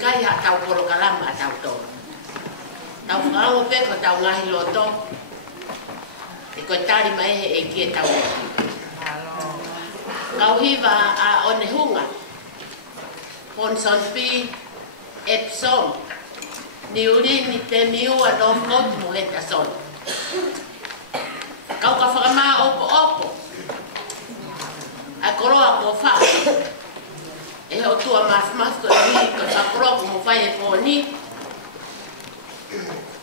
kai ha tau polo kalama a tau tō. Tau whakaongo peko tau ngahi loto. E koe tari mai e kie tau loto. Kau hiva a one hunga. Ponson pi Epsom. Ni uri ni te miua no mot mu he ta son. Kau ka whakamaa opo opo. A koroa ko wha. E ho tua mas ko ni ko sa koroa ko mu whai e pōni.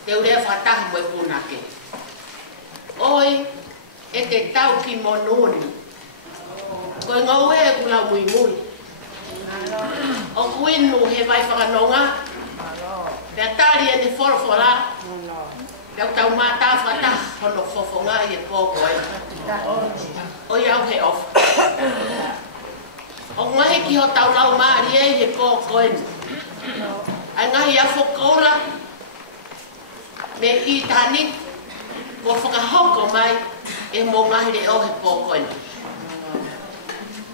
Te urea whataha mo e punake. Oi, e te tau ki mononi. Koe ngau e kula mui mui. O kuinu he vai whakanonga. Pea tari e ne whorofora. Pea tau mata whataha hono whofonga i e pōko e. Oi au he off. O ngahi ki ho tau lau maari e he pōko e. Ai ngahi a whokoura. Me i tani. Ko whakahoko mai e mō ngahi re o he pōko e.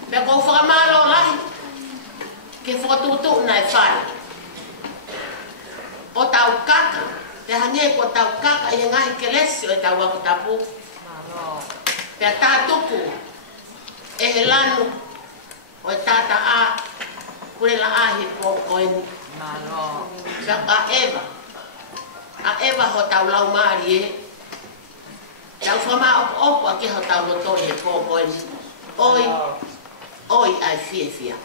Pea ko whakamaro lahi. Ke whakatutu na e whare. O tau kaka. Te hange ko tau kaka i ngahi ke lesi o e tau wako tapu. Pea tātuku. E he lanu. O e tata a. Kure la a he pōko e. Pea a Eva. A Eva ho tau lau maari e. Tau whama opo a ki ho tau loto he pōko e. Oi. Oi ai fia fia.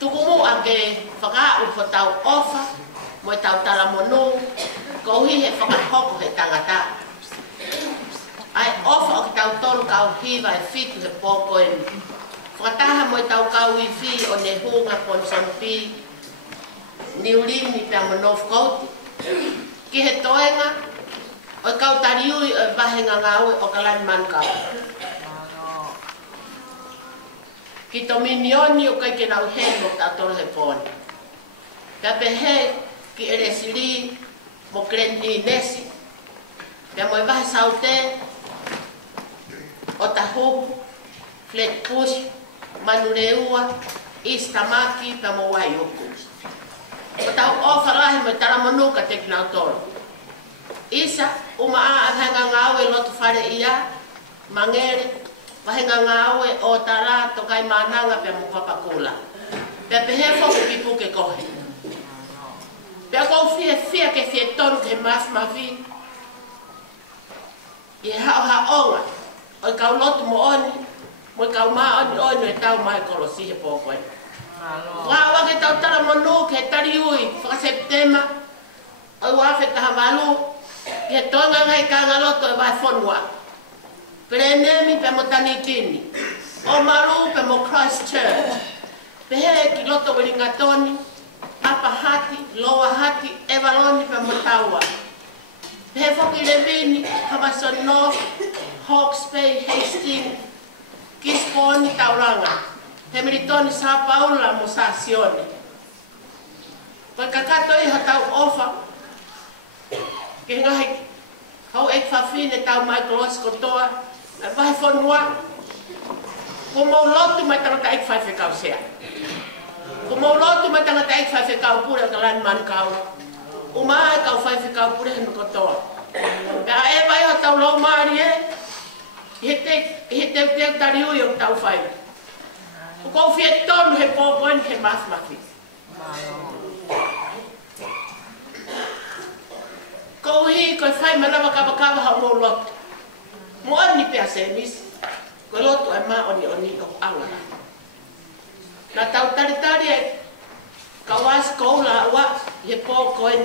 Tuku mu a ke whakau ho tau ofa. Mo e tau tala monu. Kouhi he whakahoko he tangata. Ai ofa o ki tau tolu kau hiva e fitu he pōko e. Whakataha mo e tau kau i fi o ne hunga Ponson pi. Niurini pia monof kouti. Ki he toenga. O kau tariui o vahenga ngau o kalani mankau. Ki to minioni o kai ke nau hei mo ta toro he pōni. Pea pehe ki ere siri mo krenti nesi. Pea mo e vahe saute o tahupu, flet push, manureua, istamaki, pea mo wai oku. O tau ofa lahi mo tara manuka te ki nau toro. Isa, uma a vahenga ngau e lotu whare ia, mangere, vahenga ngau e o tara tokai mananga pia mo papakula. Pea pehe foku ki puke kohe. Pea kou fia ke fie tonu ke mas mafi. I hao haonga, o i kau lotu mo oni, mo i kau maa oni e tau mai kolosi he pōkoe. Wā wake tau tara monu ke tari ui, whakaseptema, o i wafe taha walu, i he toanga ngai kanga loto e vai whonua. Perenemi pe mo Tanitini, o maru pe mo Christchurch, pehe ki loto Wellingtoni, Upper Hati, Lower Hati, Evaloni pe mo Taua. Pehe whoki Levini, Hamason North, Hawke's Bay, Hastings, Gisborne, Tauranga. Hemeritoni Sao Paulo mo Sasione. Koe kakato i ha tau ofa, ke ngahi hau ek whawhine tau mai kolos kotoa, e wahi whonua, ko mau lotu mai tangata ek whaiwhekau sea. Ko mau lotu mai tangata ek whaiwhekau pure o kalani mankau. Uma e kau whaiwhekau pure henu kotoa. Pea e vai ho tau lau maari e, i he te tari ui o tau whai. O kou fie tonu he pōpoen he mathmaki. Kou hi koe whai manawa kawa hau mō lotu. Mo ani pia se misi. Koe lotu ai mā oni o angara. Nā tau taritari e kawasi koula ua he pōkoen.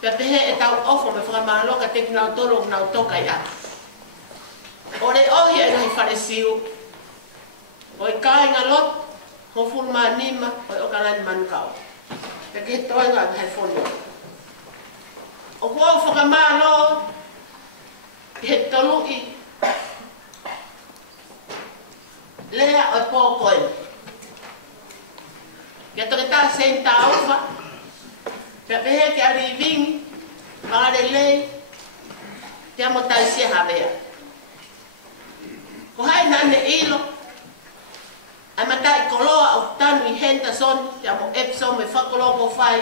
Pia pehe e tau ofo me whakamāloka te ki nau toro nau toka i atu. Ore ohi e ngahi wharesiu. O i kāinga lot, ho fulma nima, o i o kalani mankau. Te ke toenga ai whonua. O kua whakamālo, he tolu i lea o i pōkoen. Kia toke tā sen tā uwha, kia pehe ki ari i vingi, whare lei, kia mo taisia hawea. Ko hai nane ilo, Ai matai koloa au tanu I henta son, te amo epso me whakoloko whai,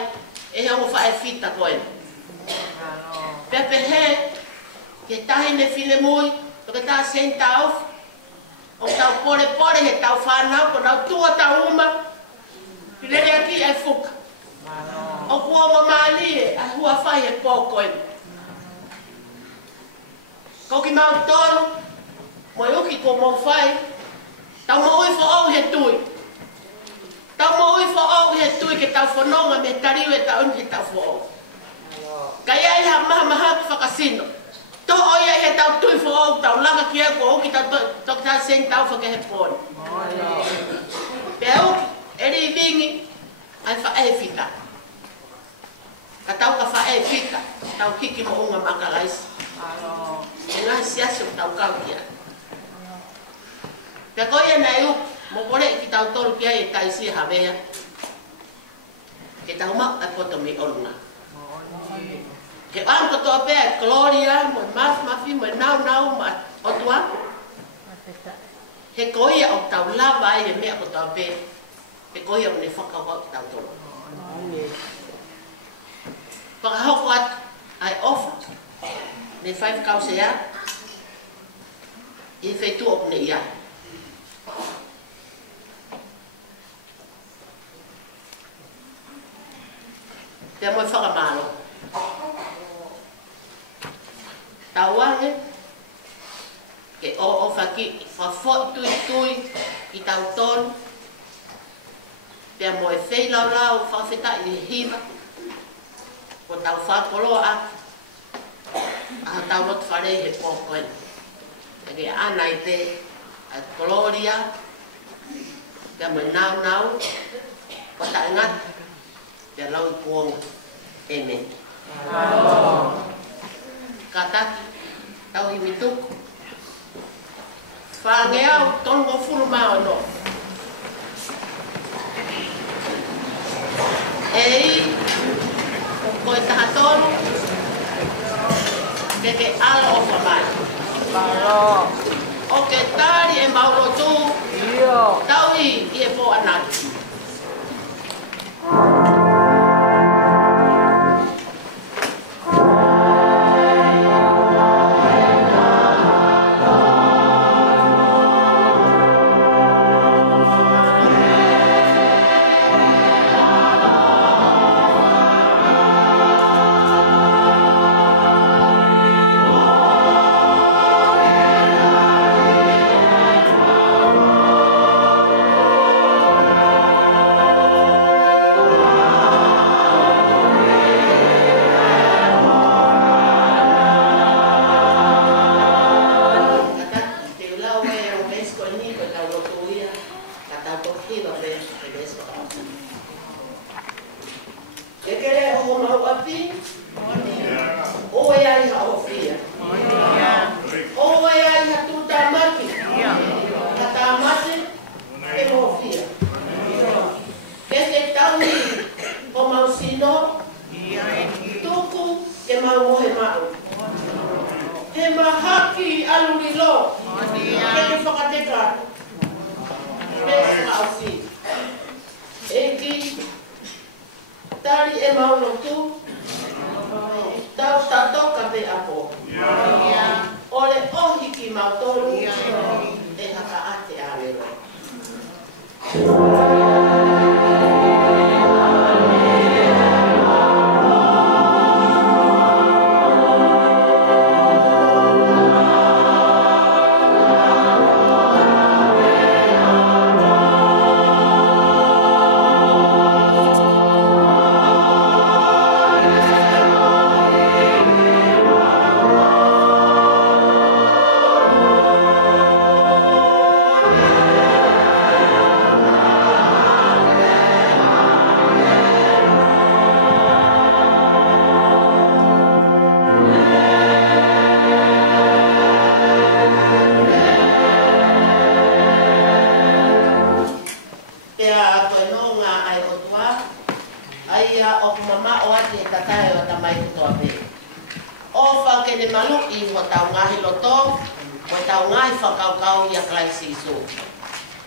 e hongo whae fita koe. Pepe he, ke tahi ne while mui, toke tā senta au, o tau pore pore he tau whanau, ko nau tua tau uma, pilere aki e fuka. O kua mamali e, a hua whai he pō koe. Koki mau tonu, mo uki ko mo whai, tau mo ui whaau he tui. Tau mo ui whaau he tui ke tau whanonga me tariu e tau he tau whaau. Kai ai ha maha maha ki whakasino. Tō oia he tau tui whaau, tau laka ki au ko uki tau tok tā sen tau whake he pōni. Pea uki, eri vingi, ai whae whika. Ka tau ka whae whika, tau hiki mo unga makalaisi. E ngā siasi o tau kau kia. Pea koia nei uki, mo kore ki tau toru kia e taisi hawea. Ke tau mak ai poto mi orunga. Ke anko toa pea Gloria, mo mafi, mo nau, mo otua. He koia o tau lava ai e mea ko toa pea. He koia o ne whakawau ki tau toru. Whakahoko atu, ai ofa. Ne whai kause ia. I whaitu o ne ia. Pea moi whakamalo. Tauange, ke o whaki, whafo tui I tau tonu. Pea moi whei lau, whawheta I hiva. Ko tau whakoloa a. A tau rotu wharei he pōkoen. Eke ana I te, a Gloria, pea moi nau, ko ta ngata. Pea lau I kuonga. Amen. Kataki, tau I mituku. Whange au, tongo furu mao no. Ei, koe taha tonu, ke ala o whamai. O ke tari e mauro tū, tau I e po anaki.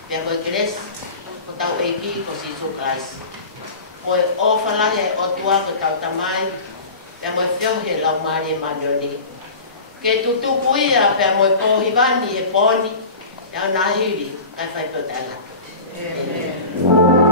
Pea koe keres, ko tau eiki ko si Isu Christ. Moe o whalahe o tua ko tau tamai, pea moe whiohe lau maari e manioni. Ke tutupu ia pea moe pōhiwani e pōni, pea o nahiri, kai whai pōtala. Amen.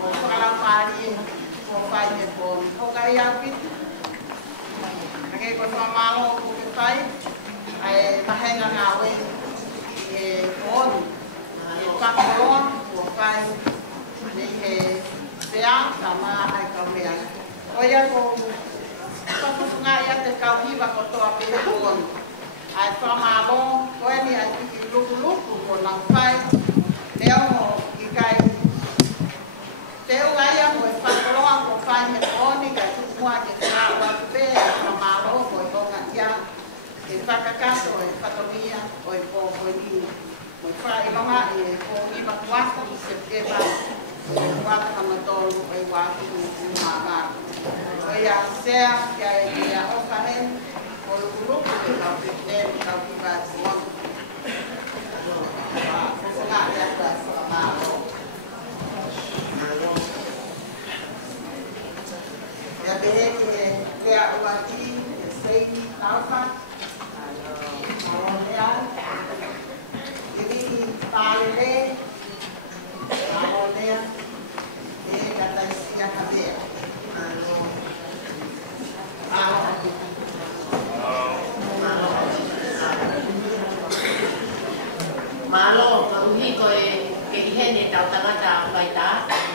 o whakalapari o whai me pōni. Ho kai au piti. Nake ko whamalo o ke whai, ai mahenga ngā wei e pōni. E whakaloa o whai, nei he pea, ka maa ai kau mea. O ia ko whakutunga ia te kau hiwa ko toa pēhe pōni. Ai whamalo, koe ni ai tiki luku luku ko nang whai, leo mo i kai te uaia mo e whakaloa ko whai me pōni, kai tukumua ke te rā watu pē, e whamalo ko e honga ia, e whakakato e whatongia o e pōponi. Mo i whai longa e pōngi makuasa i Septemba, e wata kamatolu e watu umama. O ia sea, kia e kia okahen, o lukuluku e kau piten, kau kiwa e suonu. Kusunga e ata e whamalo. Ia behe ki e kia uaki, e seini tauka, Maronea, Iwi Tālele, Maronea, e Kataisia Habea. Malo, ka uhi ko e ke ihene tau tangata waita.